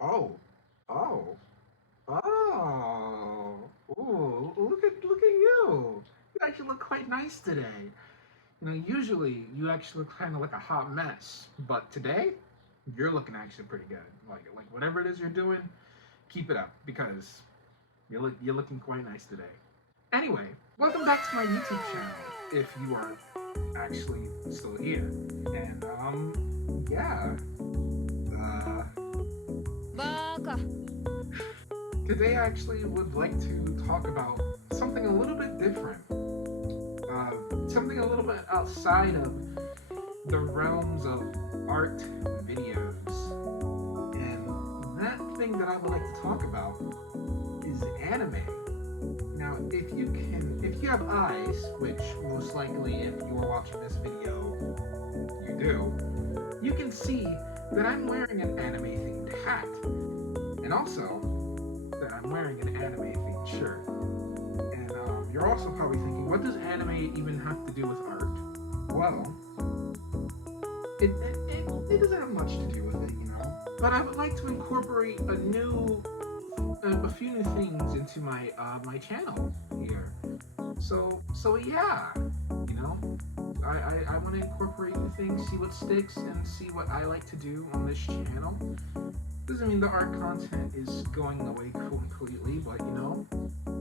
Oh, oh, oh. Ooh, look at you. You actually look quite nice today. Usually you actually look kind of like a hot mess, but today you're looking actually pretty good. Like whatever it is you're doing, keep it up because you're looking quite nice today. Anyway, welcome back to my YouTube channel. If you are actually still here, and yeah, uh, Baka. today I actually would like to talk about something a little bit different, something a little bit outside of the realms of art videos. And that thing that I would like to talk about is anime. Now, if you have eyes, which most likely if you are watching this video, you do, you can see that I'm wearing an anime themed hat. And also, that I'm wearing an anime themed shirt. And you're also probably thinking, what does anime even have to do with art? Well, it doesn't have much to do with it, But I would like to incorporate a few new things into my channel here. So yeah, you know, I want to incorporate new things, see what sticks, and see what I like to do on this channel. Doesn't mean the art content is going away completely, but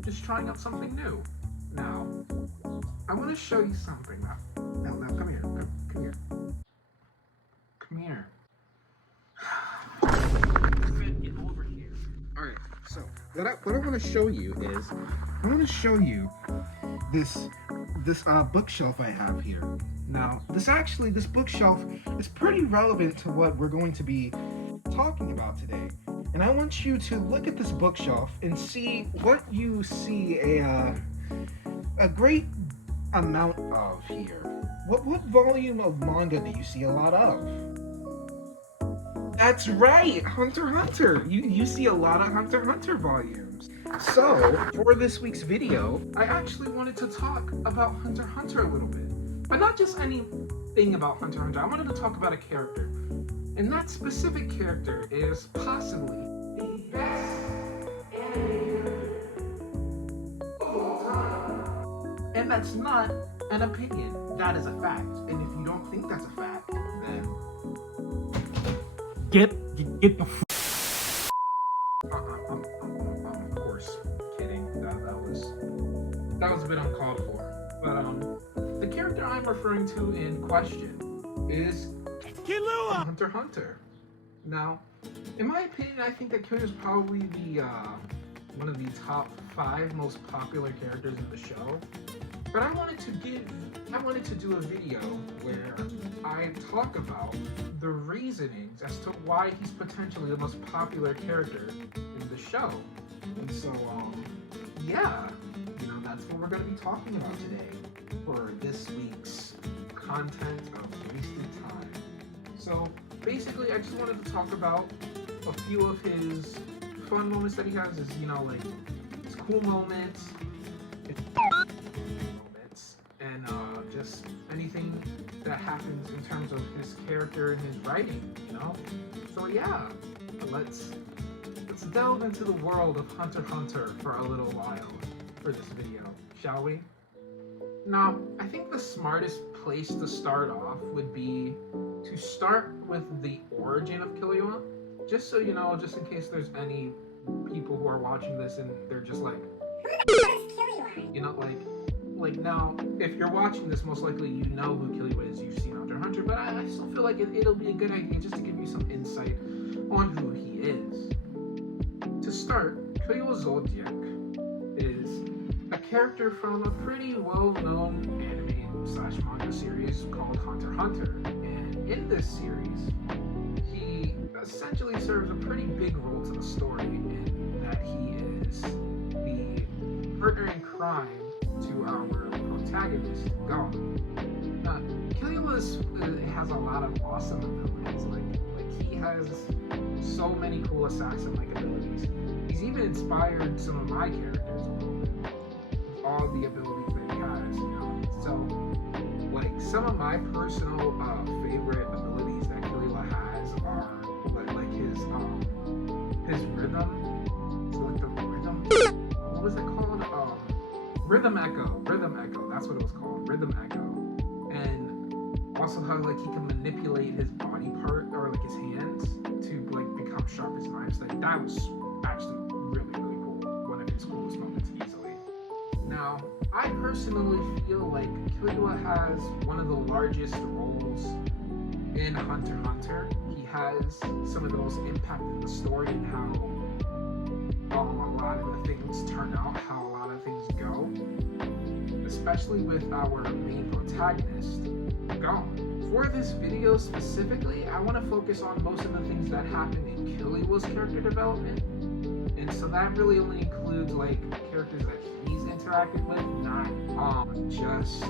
just trying out something new. Now, I want to show you something. Now, come here, come here, come here. Get over here. All right. So what I want to show you is I want to show you this bookshelf I have here. Now, this bookshelf is pretty relevant to what we're going to be talking about today. And I want you to look at this bookshelf and see what you see a great amount of here. What volume of manga do you see a lot of? That's right, Hunter x Hunter. You see a lot of Hunter x Hunter volumes. So, for this week's video, I actually wanted to talk about Hunter x Hunter a little bit. But not just anything about Hunter x Hunter. I wanted to talk about a character. And that specific character is possibly the best anime character of all time. And that's not an opinion. That is a fact. And if you don't think that's a fact, then get the of course, kidding. That was a bit uncalled for. But the character I'm referring to in question is Killua. Hunter x Hunter. Now, in my opinion, I think that Killua is probably the one of the top 5 most popular characters in the show. But I wanted to do a video where I talk about the reasonings as to why he's potentially the most popular character in the show. And so, yeah, that's what we're going to be talking about today for this week's content of Wasted Time. So, basically, I just wanted to talk about a few of his fun moments that he has, his cool moments, and just anything that happens in terms of his character and his writing, So yeah, let's delve into the world of Hunter x Hunter for a little while for this video, shall we? Now, I think the smartest place to start off would be to start with the origin of Killua, just so just in case there's any people who are watching this and they're just like, like now, if you're watching this, most likely you know who Killua is, you've seen Hunter x Hunter, but I still feel like it'll be a good idea just to give you some insight on who he is. To start, Killua Zoldyck is a character from a pretty well-known anime/manga series called Hunter x Hunter, and in this series, he essentially serves a pretty big role to the story in that he is the partner in crime to our protagonist, Gon. Killua has a lot of awesome abilities. Like he has so many cool assassin-like abilities. He's even inspired some of my characters a little bit with all the abilities that he has. So, some of my personal favorite abilities that Killua has are like his rhythm. So like the rhythm. What was it called? Rhythm Echo. Rhythm Echo. That's what it was called. Rhythm Echo. And also how like he can manipulate his body part or like his hands to like become sharp as knives. Like that was actually really cool. One of his coolest moments easily. Now, I personally feel like Killua has one of the largest roles in Hunter x Hunter. He has some of the most impact in the story and how a lot of the things turn out, how a lot of things go. Especially with our main protagonist, Gon. For this video specifically, I want to focus on most of the things that happen in Killua's character development. And so that really only includes like characters that he's interacted with, not just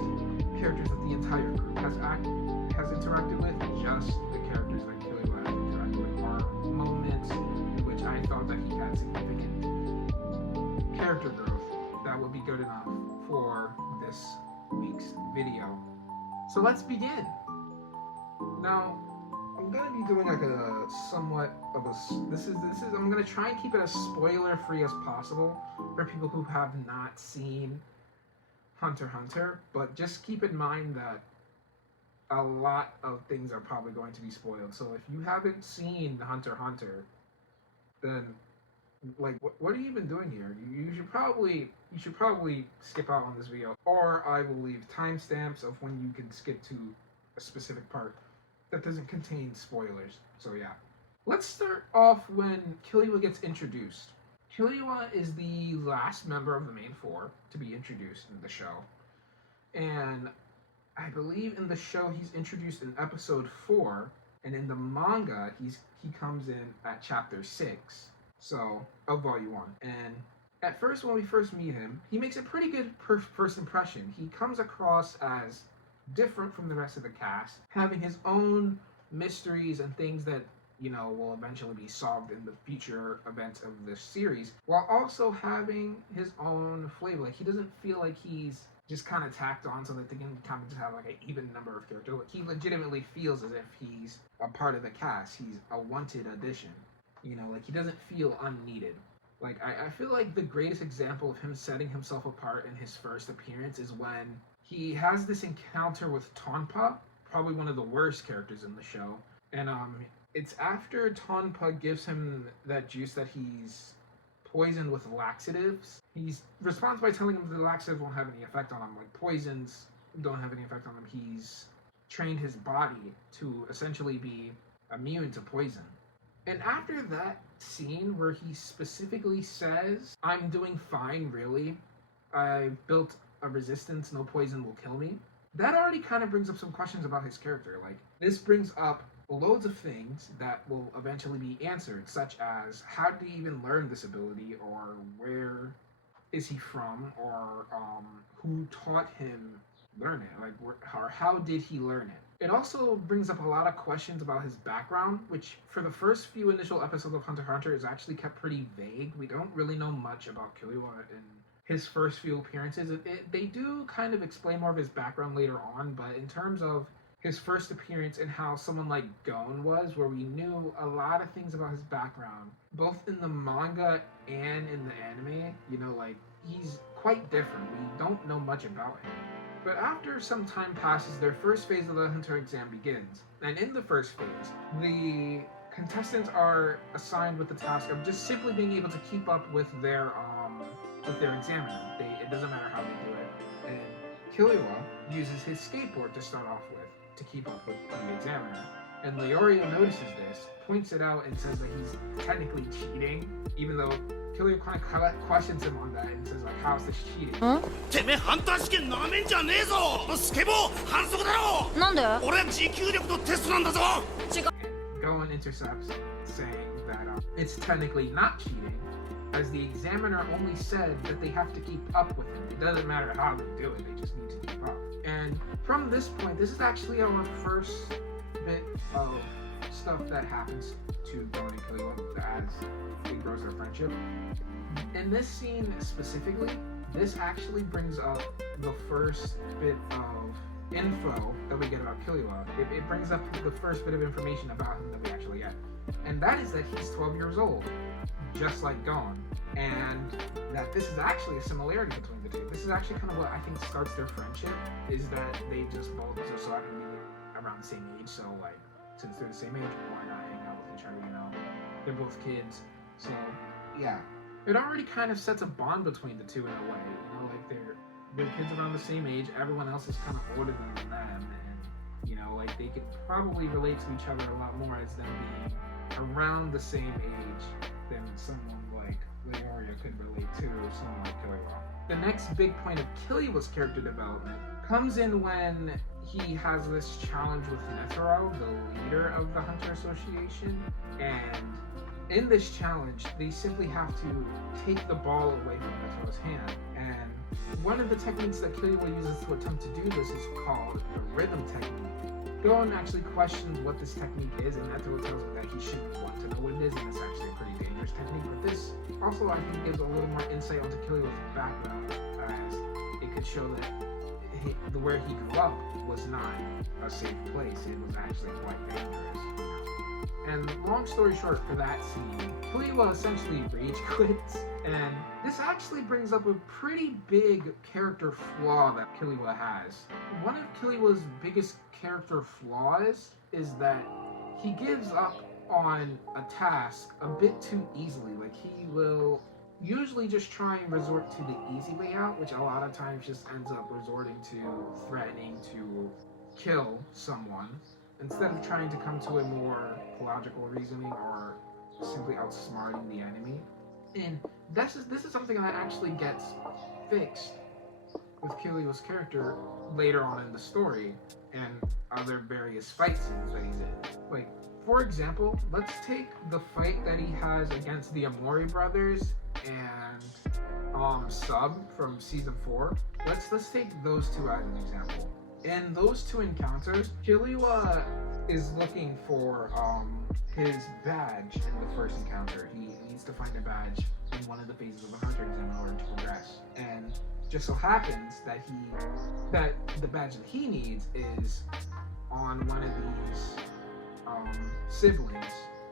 characters that the entire group has interacted with, just the characters that Killua has interacted with are moments in which I thought that he had significant character growth that would be good enough for this week's video. So let's begin. Now, I'm gonna be doing like a somewhat of a I'm gonna try and keep it as spoiler free as possible for people who have not seen Hunter x Hunter, but just keep in mind that a lot of things are probably going to be spoiled. So if you haven't seen Hunter x Hunter, then like what are you even doing here? You should probably skip out on this video, or I will leave timestamps of when you can skip to a specific part that doesn't contain spoilers. So yeah. Let's start off when Killua gets introduced. Killua is the last member of the main four to be introduced in the show. And I believe in the show he's introduced in episode 4, and in the manga he comes in at chapter 6, so of volume 1. And at first, when we first meet him, he makes a pretty good first impression. He comes across as different from the rest of the cast, having his own mysteries and things that, you know, will eventually be solved in the future events of this series, while also having his own flavor. Like, he doesn't feel like he's just kind of tacked on so that they can kind of just have like an even number of characters. He legitimately feels as if he's a part of the cast. He's a wanted addition. You know, like he doesn't feel unneeded. Like, I feel like the greatest example of him setting himself apart in his first appearance is when he has this encounter with Tonpa, probably one of the worst characters in the show. And it's after Tonpa gives him that juice that he's poisoned with laxatives. He responds by telling him the laxatives won't have any effect on him. Like, poisons don't have any effect on him. He's trained his body to essentially be immune to poison. And after that scene where he specifically says, "I'm doing fine, really. I've built a resistance, no poison will kill me," that already kind of brings up some questions about his character. Like, this brings up loads of things that will eventually be answered, such as how did he even learn this ability, or where is he from, or who taught him learn it, like, or how did he learn it. It also brings up a lot of questions about his background, which for the first few initial episodes of Hunter x Hunter is actually kept pretty vague. We don't really know much about Killua in his first few appearances. They do kind of explain more of his background later on, but in terms of his first appearance and how someone like Gon was, where we knew a lot of things about his background, both in the manga and in the anime, you know, like, he's quite different. We don't know much about him. But after some time passes, their first phase of the Hunter exam begins. And in the first phase, the contestants are assigned with the task of just simply being able to keep up with their examiner. It doesn't matter how they do it. And Killua uses his skateboard to start off with to keep up with the examiner. And Leorio notices this, points it out, and says that he's technically cheating, even though Killua kind of questions him on that and says, like, how's this cheating? Huh? てめえハンター試験なめんじゃねえぞスケボー反則だろなんで俺は持久力のテストなんだぞ Goen intercepts, saying that it's technically not cheating, as the examiner only said that they have to keep up with him. It doesn't matter how they do it, they just need to keep up. And from this point, this is actually our first bit of stuff that happens to Goen and Killua as it grows their friendship. In this scene specifically, this actually brings up the first bit of info that we get about Killua. It brings up the first bit of information about him that we actually get. And that is that he's 12 years old. just like Gon, and that this is actually a similarity between the two. This is actually kind of what I think starts their friendship, is that they just both just so happen to be around the same age, so like, since they're the same age, why not hang out with each other, you know? They're both kids, so yeah. It already kind of sets a bond between the two in a way, you know, like they're kids around the same age, everyone else is kind of older than them, and, you know, like, they could probably relate to each other a lot more as them being around the same age than someone like Leoria could relate to, or someone like Killua. The next big point of Killua's character development comes in when he has this challenge with Netero, the leader of the Hunter Association, and in this challenge, they simply have to take the ball away from Netero's hand, and one of the techniques that Killua uses to attempt to do this is called the rhythm technique. Gon actually questions what this technique is, and Netero tells him that he shouldn't want to know what it is, and it's actually a pretty dangerous technique, but this also, I think, gives a little more insight onto Killua's background, as it could show that where he grew up was not a safe place. It was actually quite dangerous. And long story short, for that scene, Killua essentially rage quits, and this actually brings up a pretty big character flaw that Killua has. One of Killua's biggest character flaws is that he gives up on a task a bit too easily. Like, he will usually just try and resort to the easy way out, which a lot of times just ends up resorting to threatening to kill someone, instead of trying to come to a more logical reasoning or simply outsmarting the enemy. And this is something that actually gets fixed with Killua's character later on in the story and other various fight scenes that he's in. Like, for example, let's take the fight that he has against the Amori brothers and Sub from season 4. Let's take those two as an example. In those two encounters, Killua is looking for his badge in the first encounter. He needs to find a badge in one of the phases of the hunter exam in order to progress. And just so happens that the badge that he needs is on one of these siblings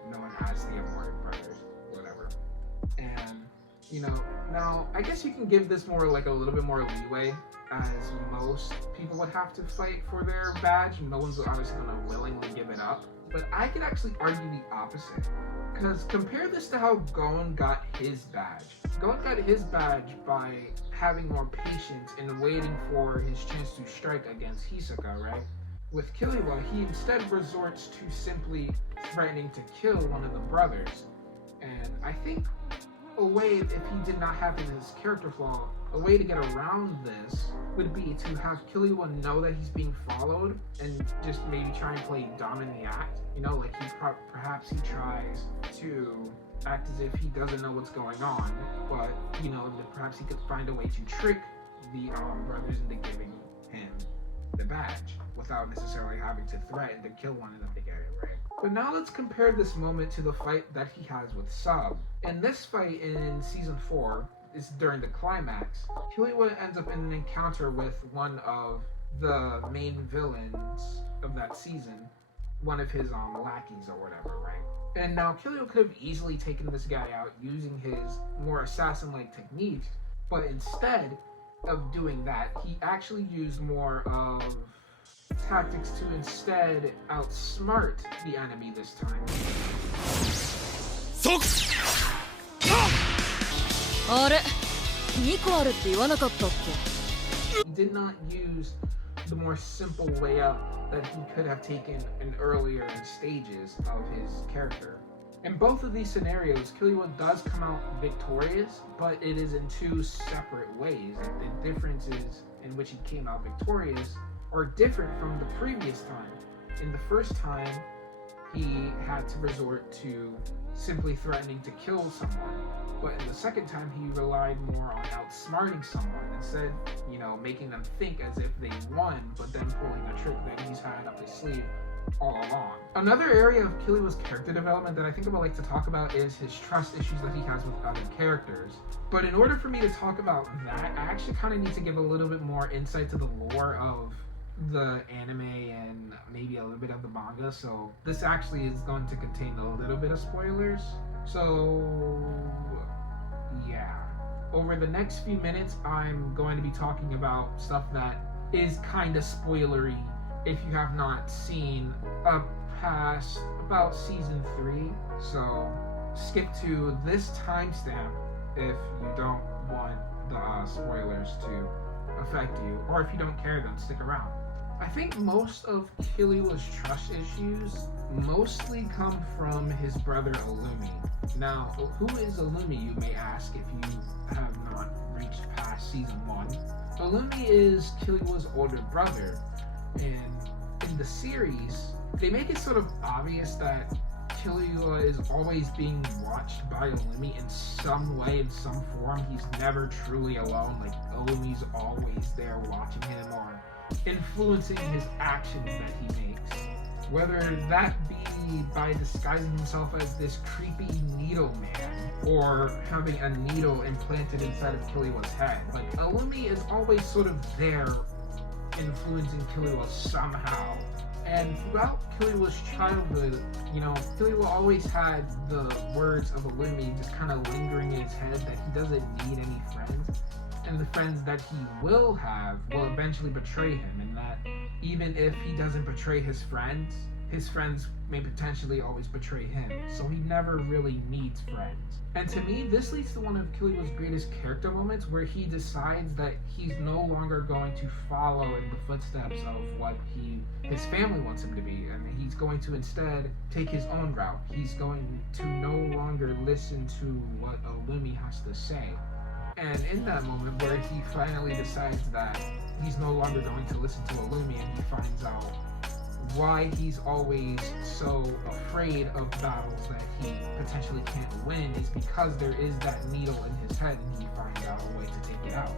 known as the Amori brothers, whatever. And, you know, now I guess you can give this more like a little bit more leeway, as most people would have to fight for their badge. No one's obviously going to willingly give it up. But I could actually argue the opposite. Because compare this to how Gon got his badge. Gon got his badge by having more patience and waiting for his chance to strike against Hisoka, right? With Killua, he instead resorts to simply threatening to kill one of the brothers. And I think a way, if he did not have in his character flaw, a way to get around this would be to have Killua know that he's being followed and just maybe try and play dumb in the act. You know, like perhaps he tries to act as if he doesn't know what's going on, but, you know, perhaps he could find a way to trick the brothers into giving him the badge without necessarily having to threaten to kill one of them to get it, right? But now let's compare this moment to the fight that he has with Sub. In this fight in season 4, is during the climax, Killua ends up in an encounter with one of the main villains of that season, one of his lackeys or whatever, right? And now Killua could have easily taken this guy out using his more assassin-like techniques, but instead of doing that, he actually used more of tactics to instead outsmart the enemy this time. He did not use the more simple way out that he could have taken in earlier stages of his character. In both of these scenarios, Killua does come out victorious, but it is in two separate ways. The differences in which he came out victorious are different from the previous time. In the first time, he had to resort to simply threatening to kill someone, but in the second time, he relied more on outsmarting someone, instead, you know, making them think as if they won, but then pulling a trick that he's had up his sleeve all along. Another area of Killua's character development that I think I would like to talk about is his trust issues that he has with other characters. But in order for me to talk about that, I actually kind of need to give a little bit more insight to the lore of the anime and maybe a little bit of the manga, so this actually is going to contain a little bit of spoilers. So, yeah. Over the next few minutes, I'm going to be talking about stuff that is kind of spoilery if you have not seen past about season 3. So, skip to this timestamp if you don't want the spoilers to affect you, or if you don't care, then stick around. I think most of Killua's trust issues mostly come from his brother Illumi. Now, who is Illumi, you may ask, if you have not reached past season 1. Illumi is Killua's older brother, and in the series, they make it sort of obvious that Killua is always being watched by Illumi in some way, in some form. He's never truly alone. Like, Illumi's always there watching him or influencing his actions that he makes. Whether that be by disguising himself as this creepy needle man or having a needle implanted inside of Killua's head. Like, Illumi is always sort of there influencing Killua somehow. And throughout Killua's childhood, Killua always had the words of Illumi just kind of lingering in his head that he doesn't need any friends. And the friends that he will have will eventually betray him. And that even if he doesn't betray his friends may potentially always betray him. So he never really needs friends. And to me, this leads to one of Killua's greatest character moments, where he decides that he's no longer going to follow in the footsteps of what his family wants him to be, and he's going to instead take his own route. He's going to no longer listen to what Illumi has to say. And in that moment where he finally decides that he's no longer going to listen to Illumi, and he finds out why he's always so afraid of battles that he potentially can't win, is because there is that needle in his head, and he finds out a way to take it out.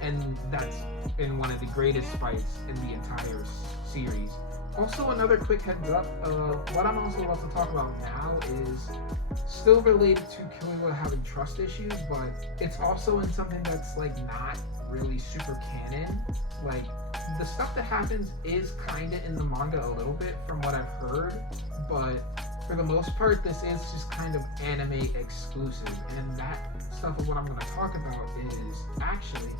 And that's in one of the greatest fights in the entire series. Also, another quick heads up, what I'm also about to talk about now is still related to Killua having trust issues, but it's also in something that's like not really super canon. Like, the stuff that happens is kinda in the manga a little bit from what I've heard, but for the most part this is just kind of anime exclusive, and that stuff of what I'm going to talk about is actually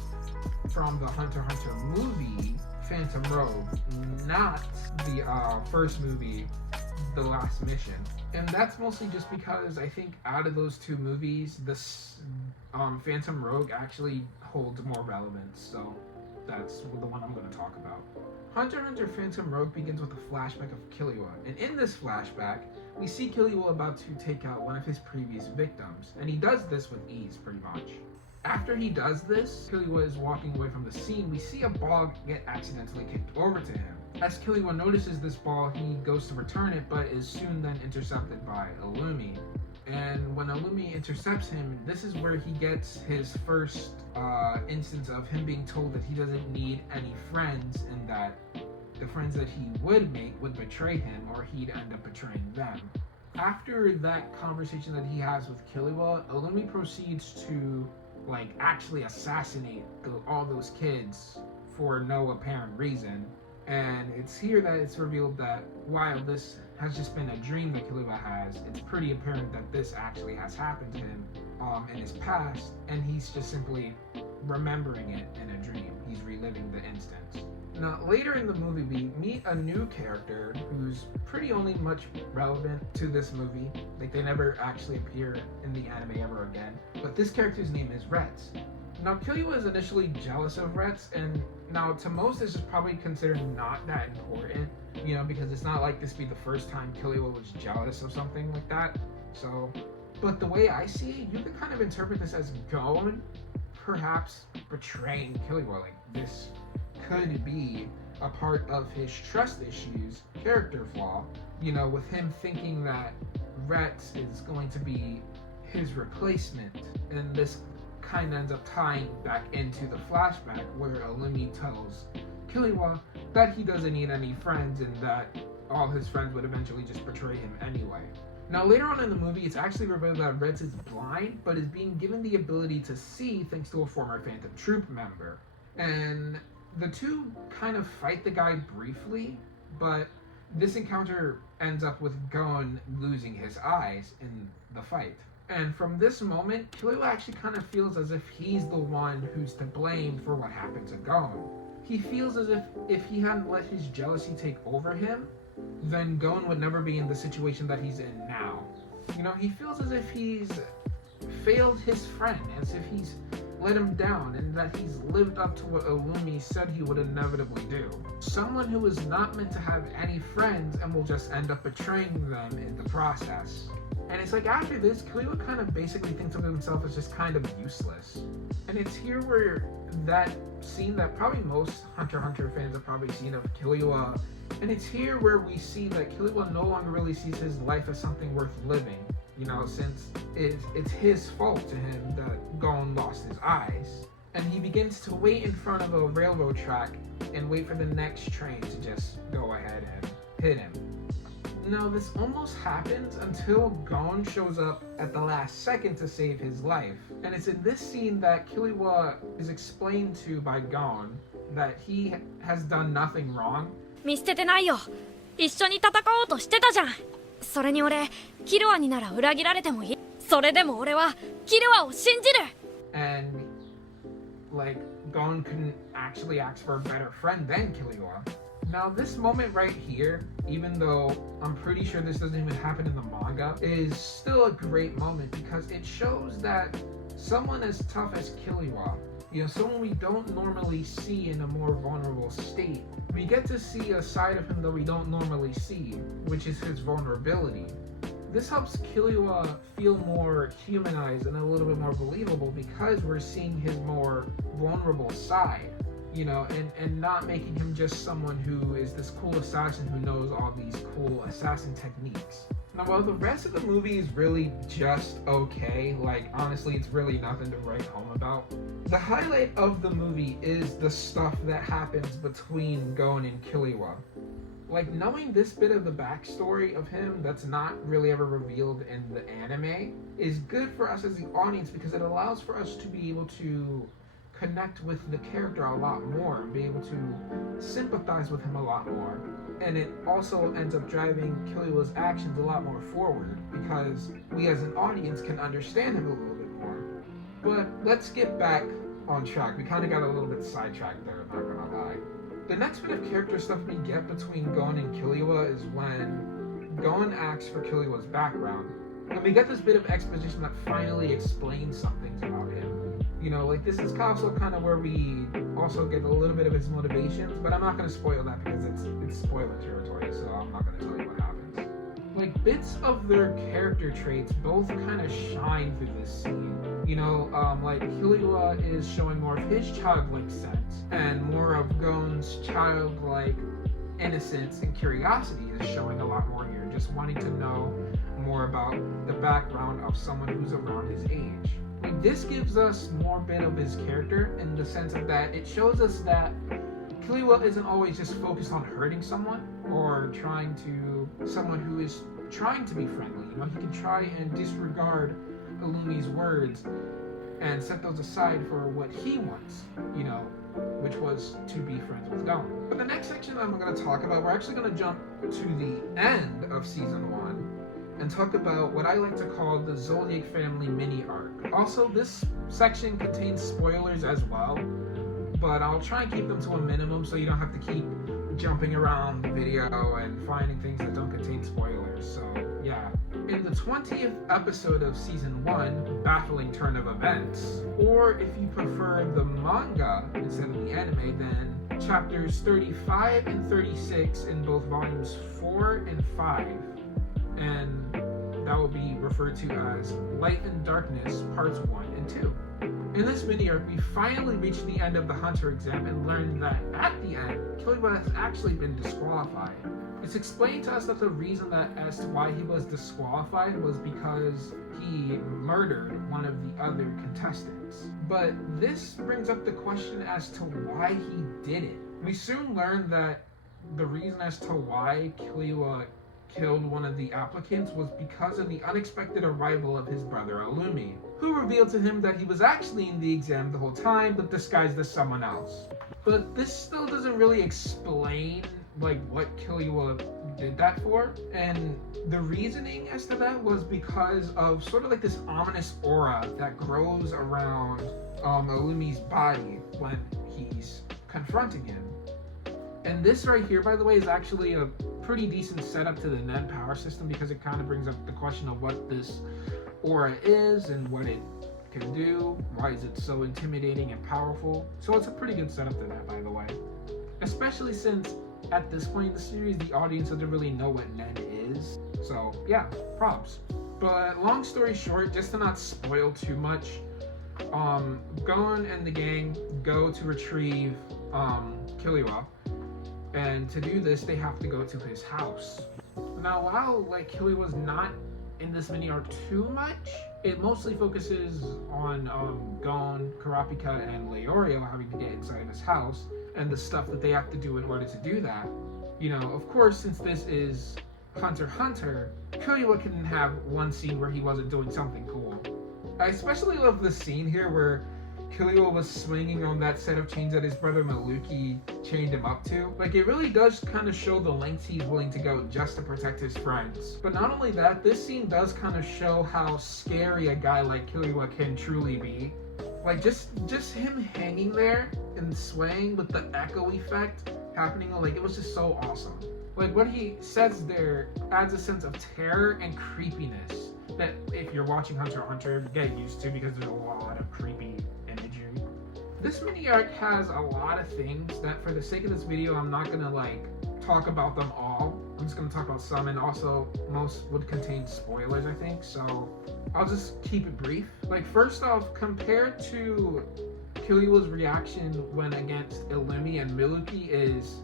from the Hunter x Hunter movie Phantom Rogue, not the first movie, The Last Mission. And that's mostly just because I think out of those two movies, this Phantom Rogue actually holds more relevance, so that's the one I'm going to talk about. Hunter x Hunter Phantom Rogue begins with a flashback of Killua, and in this flashback, we see Killua about to take out one of his previous victims, and he does this with ease, pretty much. After he does this, Killua is walking away from the scene. We see a ball get accidentally kicked over to him. As Killua notices this ball, he goes to return it, but is soon then intercepted by Illumi. And when Illumi intercepts him, this is where he gets his first instance of him being told that he doesn't need any friends, and that the friends that he would make would betray him, or he'd end up betraying them. After that conversation that he has with Killua, Illumi proceeds to actually assassinate all those kids for no apparent reason. And it's here that it's revealed that while this has just been a dream that Killua has, it's pretty apparent that this actually has happened to him in his past, and he's just simply remembering it in a dream. He's reliving the instance. Now, later in the movie, we meet a new character who's pretty only much relevant to this movie. They never actually appear in the anime ever again. But this character's name is Retz. Now, Killua is initially jealous of Retz, and now to most this is probably considered not that important, because it's not like this be the first time Killua was jealous of something like that. So, but the way I see it, you can kind of interpret this as Gon perhaps betraying Killua. This could be a part of his trust issues character flaw, with him thinking that Retz is going to be his replacement. And this kind of ends up tying back into the flashback where Illumi tells Killua that he doesn't need any friends, and that all his friends would eventually just betray him anyway. Now, later on in the movie, it's actually revealed that Retz is blind, but is being given the ability to see thanks to a former Phantom Troop member. And the two kind of fight the guy briefly, but This encounter ends up with Gon losing his eyes in the fight. And from this moment, Killua actually kind of feels as if he's the one who's to blame for what happened to Gon. He feels as if he hadn't let his jealousy take over him, then Gon would never be in the situation that he's in now. You know, he feels as if he's failed his friend, as if he's let him down, and that he's lived up to what Illumi said he would inevitably do. Someone who is not meant to have any friends and will just end up betraying them in the process. And it's like after this, Killua kind of basically thinks of himself as just kind of useless. And it's here where that scene that probably most Hunter x Hunter fans have probably seen of Killua, and it's here where we see that Killua no longer really sees his life as something worth living. You know, since it's his fault to him that Gon lost his eyes. And he begins to wait in front of a railroad track and wait for the next train to just go ahead and hit him. Now, this almost happens until Gon shows up at the last second to save his life. And it's in this scene that Killua is explained to by Gon that he has done nothing wrong. 見捨ててないよ。一緒に戦おうとしてたじゃん。それに俺、キルアになら裏切られてもいい。それでも俺はキルアを信じる。And like Gon couldn't actually ask for a better friend than Killua. Now this moment right here, even though I'm pretty sure this doesn't even happen in the manga, is still a great moment because it shows that someone as tough as Killua, you know, someone we don't normally see in a more vulnerable state, we get to see a side of him that we don't normally see, which is his vulnerability. This helps Killua feel more humanized and a little bit more believable because we're seeing his more vulnerable side, you know, and not making him just someone who is this cool assassin who knows all these cool assassin techniques. Now, while the rest of the movie is really just okay, like, honestly, it's really nothing to write home about, the highlight of the movie is the stuff that happens between Gon and Killua. Like, knowing this bit of the backstory of him that's not really ever revealed in the anime is good for us as the audience because it allows for us to be able to connect with the character a lot more and be able to sympathize with him a lot more. And it also ends up driving Killua's actions a lot more forward because we as an audience can understand him a little bit more. But let's get back on track. We kind of got a little bit sidetracked there, I'm not gonna lie. The next bit of character stuff we get between Gon and Killua is when Gon asks for Killua's background. And we get this bit of exposition that finally explains some things about him. You know, like this is also kind of where we also get a little bit of his motivations, but I'm not going to spoil that because it's spoiler territory, so I'm not going to tell you what happens. Like bits of their character traits both kind of shine through this scene. You know, like Killua is showing more of his childlike sense, and more of Gon's childlike innocence and curiosity is showing a lot more here, just wanting to know more about the background of someone who's around his age. Like, this gives us more bit of his character in the sense of that it shows us that Killua isn't always just focused on hurting someone or someone who is trying to be friendly. You know, he can try and disregard Illumi's words and set those aside for what he wants, you know, which was to be friends with Gon. But the next section I'm going to talk about, we're actually going to jump to the end of season 1 and talk about what I like to call the Zodiac family mini arc. Also, this section contains spoilers as well, but I'll try and keep them to a minimum so you don't have to keep jumping around the video and finding things that don't contain spoilers. So yeah. In the 20th episode of season 1, Baffling Turn of Events, or if you prefer the manga instead of the anime, then chapters 35 and 36 in both volumes 4 and 5, and that will be referred to as Light and Darkness Parts 1 and 2. In this video, we finally reached the end of the Hunter exam and learned that at the end, Killua has actually been disqualified. It's explained to us that the reason as to why he was disqualified was because he murdered one of the other contestants. But this brings up the question as to why he did it. We soon learned that the reason as to why Killua killed one of the applicants was because of the unexpected arrival of his brother Illumi, who revealed to him that he was actually in the exam the whole time but disguised as someone else. But this still doesn't really explain like what Killua did that for. And the reasoning as to that was because of sort of like this ominous aura that grows around Illumi's body when he's confronting him. And this right here, by the way, is actually a pretty decent setup to the Nen power system, because it kind of brings up the question of what this aura is and what it can do. Why is it so intimidating and powerful? So it's a pretty good setup to that, by the way. Especially since at this point in the series, the audience doesn't really know what Nen is. So yeah, props. But long story short, just to not spoil too much, Gon and the gang go to retrieve Killua. And to do this, they have to go to his house. Now, while like Killua's not in this mini arc too much, it mostly focuses on Gon, Kurapika, and Leorio having to get inside of his house and the stuff that they have to do in order to do that. You know, of course, since this is Hunter x Hunter, Killua can have one scene where he wasn't doing something cool. I especially love the scene here where Killua was swinging on that set of chains that his brother Maluki chained him up to. Like, it really does kind of show the lengths he's willing to go just to protect his friends. But not only that, this scene does kind of show how scary a guy like Killua can truly be. Like, just him hanging there and swaying with the echo effect happening, like, it was just so awesome. Like, what he says there adds a sense of terror and creepiness that if you're watching Hunter x Hunter, get used to, because there's a lot of creepy imagery. This mini arc has a lot of things that, for the sake of this video, I'm not gonna like talk about them all. I'm just gonna talk about some, and also most would contain spoilers, I think, so I'll just keep it brief. Like, first off, compared to Killua's reaction when against Illumi and Miluki is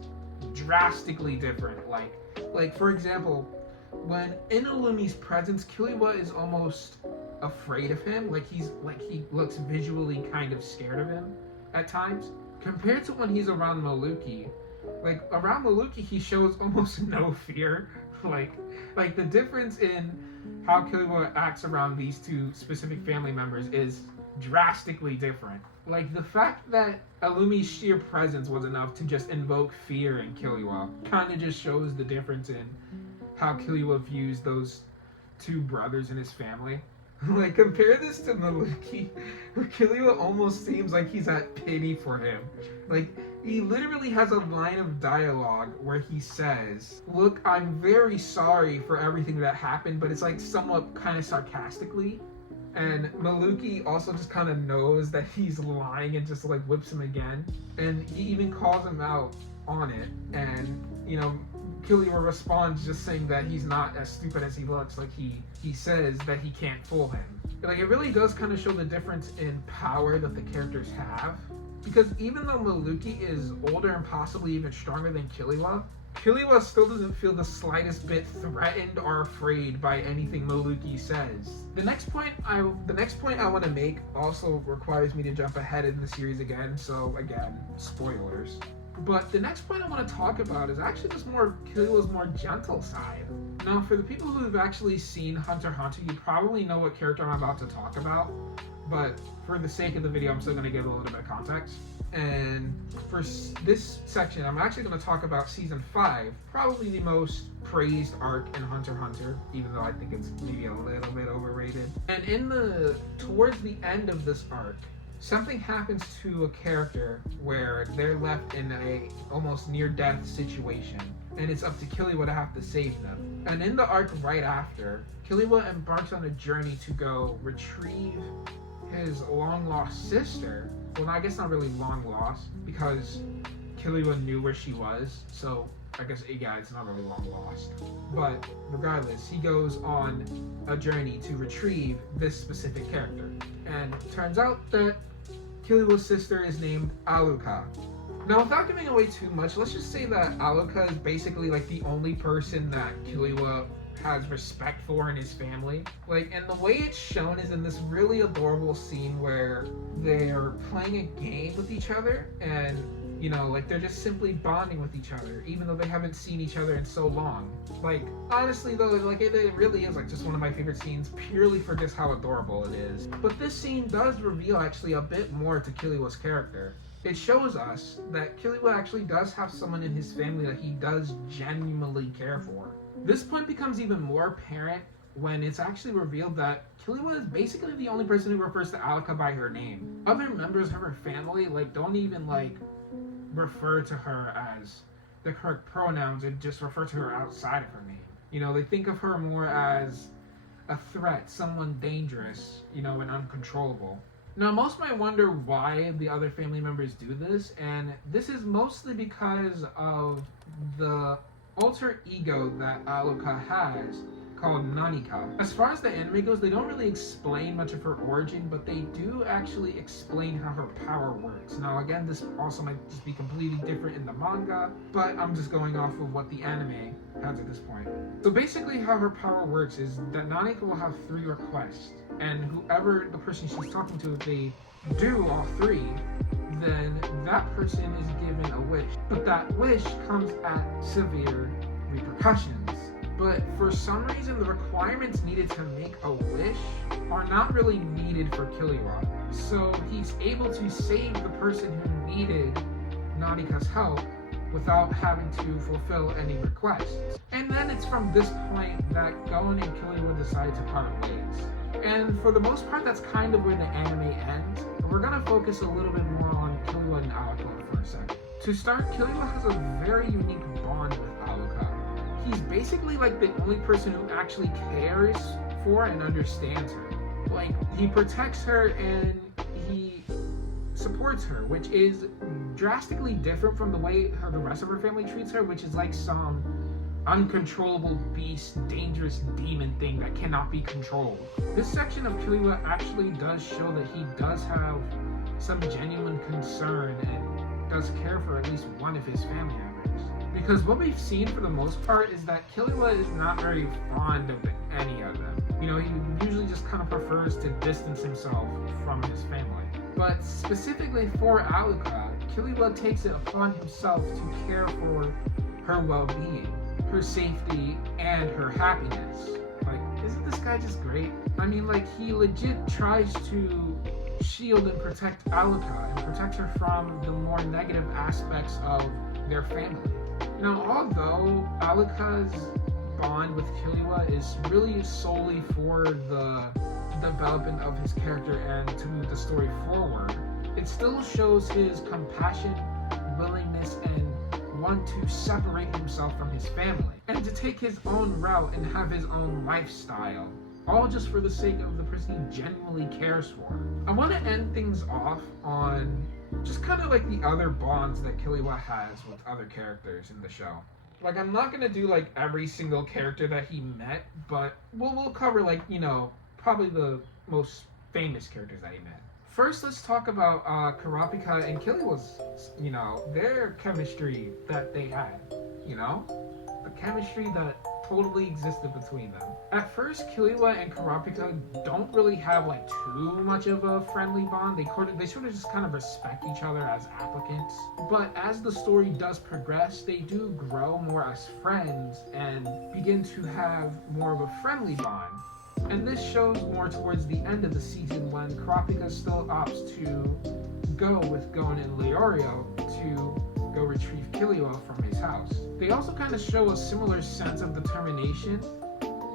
drastically different. Like for example, when in Illumi's presence, Killua is almost afraid of him. Like he looks visually kind of scared of him at times. Compared to when he's around Maluki, like around Maluki he shows almost no fear. Like the difference in how Killua acts around these two specific family members is drastically different. Like, the fact that Illumi's sheer presence was enough to just invoke fear in Killua kind of just shows the difference in how Killua views those two brothers in his family. Like, compare this to Maluki, where Killua almost seems like he's at pity for him. Like, he literally has a line of dialogue where he says, "Look, I'm very sorry for everything that happened," but it's like somewhat kind of sarcastically. And Maluki also just kind of knows that he's lying and just like whips him again. And he even calls him out on it. And, you know, Killua responds just saying that he's not as stupid as he looks. Like he says that he can't fool him. Like, it really does kind of show the difference in power that the characters have. Because even though Maluki is older and possibly even stronger than Killua still doesn't feel the slightest bit threatened or afraid by anything Maluki says. The next point I want to make also requires me to jump ahead in the series again, so again, spoilers. But the next point I want to talk about is actually just more Killua's more gentle side. Now, for the people who've actually seen Hunter x Hunter, you probably know what character I'm about to talk about, but for the sake of the video, I'm still going to give a little bit of context. And for this section, I'm actually going to talk about Season 5, probably the most praised arc in Hunter x Hunter, even though I think it's maybe a little bit overrated. And towards the end of this arc, something happens to a character where they're left in a almost near-death situation, and it's up to Killua to have to save them. And in the arc right after, Killua embarks on a journey to go retrieve his long-lost sister. Well, I guess not really long lost, because Killua knew where she was, so I guess, yeah, it's not really long lost. But regardless, he goes on a journey to retrieve this specific character. And it turns out that Killua's sister is named Aluka. Now, without giving away too much, let's just say that Aluka is basically like the only person that Killua has respect for in his family. Like, and the way it's shown is in this really adorable scene where they're playing a game with each other, and you know, like, they're just simply bonding with each other, even though they haven't seen each other in so long. Like, honestly though, like, it really is like just one of my favorite scenes, purely for just how adorable it is. But this scene does reveal actually a bit more to Killua's character. it shows us that Killua actually does have someone in his family that he does genuinely care for. This point becomes even more apparent when it's actually revealed that Killua is basically the only person who refers to Alika by her name. Other members of her family don't even refer to her as the correct pronouns and just refer to her outside of her name. They think of her more as a threat, someone dangerous, and uncontrollable. Now, most might wonder why the other family members do this, and this is mostly because of the alter ego that Alika has, called Nanika. As far as the anime goes, they don't really explain much of her origin, but they do actually explain how her power works. Now, again, this also might just be completely different in the manga, but I'm just going off of what the anime has at this point. So basically how her power works is that Nanika will have 3 requests, and whoever the person she's talking to, if they do all 3, then that person is given a wish. But that wish comes at severe repercussions. But for some reason, the requirements needed to make a wish are not really needed for Killua. So he's able to save the person who needed Nanika's help without having to fulfill any requests. And then it's from this point that Gon and Killua decide to part ways. And for the most part, that's kind of where the anime ends. We're gonna focus a little bit more on Killua and Alika for a second. To start, Killua has a very unique bond with Alika. He's basically the only person who actually cares for and understands her. He protects her and he supports her, which is drastically different from the way the rest of her family treats her, which is like some uncontrollable beast, dangerous demon thing that cannot be controlled. This section of Killua actually does show that he does have some genuine concern and does care for at least one of his family members. Because what we've seen for the most part is that Killua is not very fond of any of them. He usually just kind of prefers to distance himself from his family. But specifically for Alika, Killua takes it upon himself to care for her well-being, her safety, and her happiness. Isn't this guy just great? He legit tries to shield and protect Alika and protect her from the more negative aspects of their family. Now, although Alika's bond with Killua is really solely for the development of his character and to move the story forward, it still shows his compassion, willingness, and want to separate himself from his family and to take his own route and have his own lifestyle, all just for the sake of the person he genuinely cares for. I want to end things off on just kind of the other bonds that Killua has with other characters in the show. I'm not gonna do every single character that he met, but we'll cover probably the most famous characters that he met. First, let's talk about Kurapika and Killua's, their chemistry that they had, the chemistry that totally existed between them. At first, Killua and Kurapika don't really have too much of a friendly bond. They sort of just kind of respect each other as applicants. But as the story does progress, they do grow more as friends and begin to have more of a friendly bond. And this shows more towards the end of the season when Kurapika still opts to go with Gon and Leorio to go retrieve Killua from his house. They also kind of show a similar sense of determination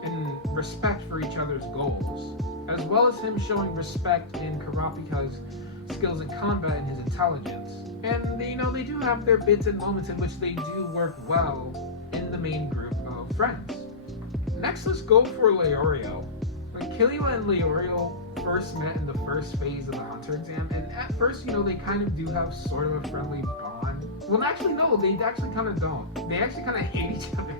and respect for each other's goals, as well as him showing respect in Kurapika's skills in combat and his intelligence. And they do have their bits and moments in which they do work well in the main group of friends. Next, let's go for Leorio. When Killua and Leorio first met in the first phase of the Hunter exam, and at first, they kind of do have sort of a friendly bond. Well, actually, no, they actually kind of don't. They actually kind of hate each other,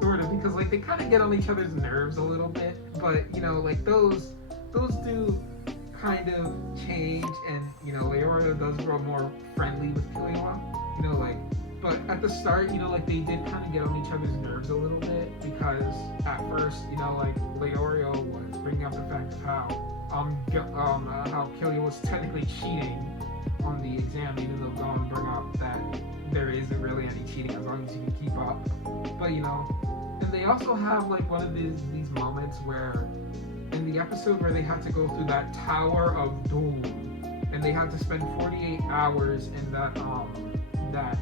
sort of, because they kind of get on each other's nerves a little bit. But those do kind of change, and Leorio does grow more friendly with Killua. But at the start, they did kind of get on each other's nerves a little bit, because at first, Leorio was bringing up the fact of how Killua was technically cheating on the exam, even though Gon brought up that there isn't really any cheating as long as you can keep up. But and they also have one of these moments where, in the episode where they had to go through that Tower of Doom, and they had to spend 48 hours in that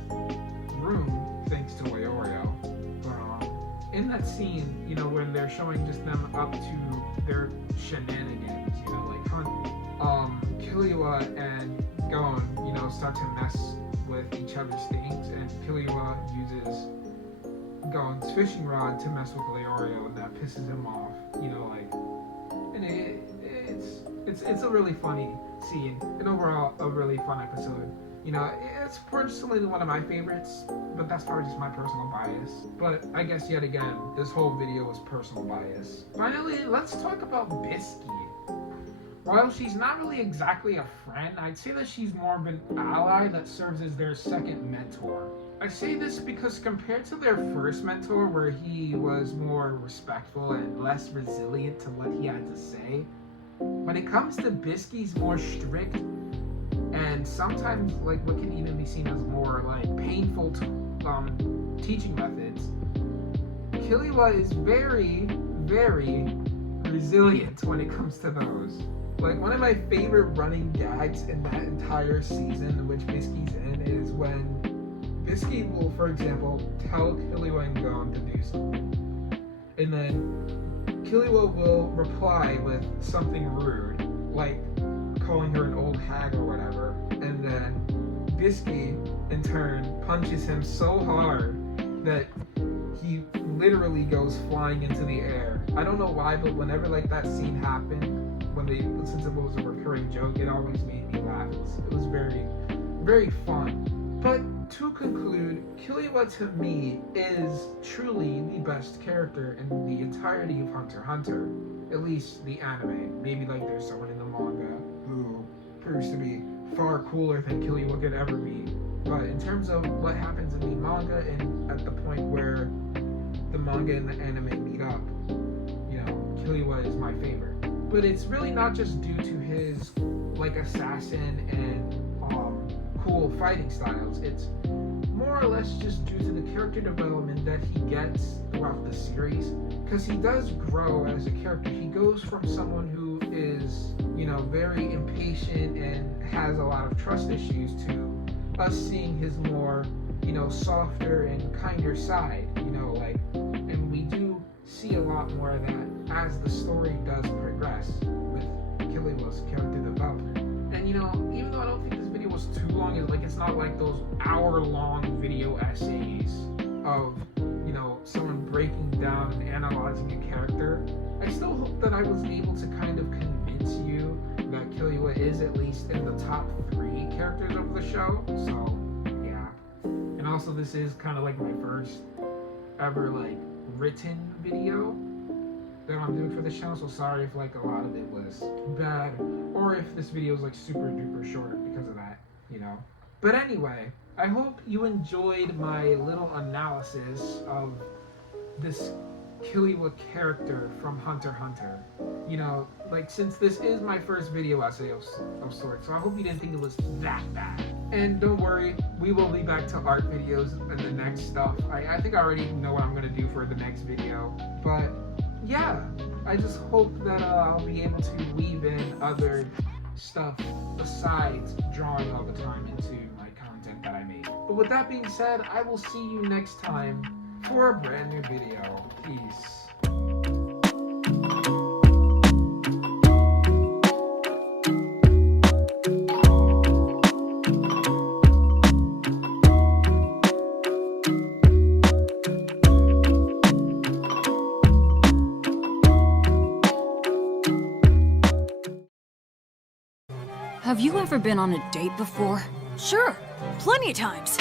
room thanks to Leorio. In that scene, you know, when they're showing just them up to their shenanigans, you know, like Killua and Gon, you know, start to mess with each other's things, and Killua uses Gon's fishing rod to mess with Leorio, and that pisses him off, you know, like, and it's a really funny scene, and overall a really fun episode. You know, it's personally one of my favorites, but that's probably just my personal bias. But I guess yet again, this whole video is personal bias. Finally, let's talk about Bisky. While she's not really exactly a friend, I'd say that she's more of an ally that serves as their second mentor. I say this because compared to their first mentor, where he was more respectful and less resilient to what he had to say, when it comes to Bisky's more strict and sometimes like what can even be seen as more like painful teaching methods, Killua is very, very resilient when it comes to those. Like, one of my favorite running gags in that entire season in which Bisky's in is when Bisky will, for example, tell Killua and Gon to do something, and then Killua will reply with something rude, like calling her an old hag or whatever, and then Bisky in turn punches him so hard that he literally goes flying into the air. I don't know why, but whenever like that scene happened, since it was a recurring joke, it always made me laugh. It was very, very fun. But to conclude, Killua to me is truly the best character in the entirety of Hunter x Hunter, at least the anime. Maybe like there's someone in the manga who proves to be far cooler than Killua could ever be. But in terms of what happens in the manga and at the point where the manga and the anime meet up, you know, Killua is my favorite. But it's really not just due to his like assassin and cool fighting styles. It's more or less just due to the character development that he gets throughout the series, because he does grow as a character. He goes from someone who is, you know, very impatient and has a lot of trust issues to us seeing his more, you know, softer and kinder side, you know, like, and we do see a lot more of that as the story does progress with Killua's character development. And, you know, even though I don't think this video was too long, it's not like those hour-long video essays of, you know, someone breaking down and analyzing a character, I still hope that I was able to kind of convince you that Killua is at least in the top 3 characters of the show. So, yeah. And also, this is kind of like my first ever, like, written video that I'm doing for this channel, so sorry if like a lot of it was bad, or if this video is like super duper short because of that, you know. But anyway, I hope you enjoyed my little analysis of this Killua character from Hunter x Hunter. You know, like, since this is my first video essay of sorts, so I hope you didn't think it was that bad. And don't worry, we will be back to art videos and the next stuff. I think I already know what I'm going to do for the next video, but yeah, I just hope that I'll be able to weave in other stuff besides drawing all the time into my content that I make. But with that being said, I will see you next time for a brand new video. Peace. Have you ever been on a date before? Sure, plenty of times.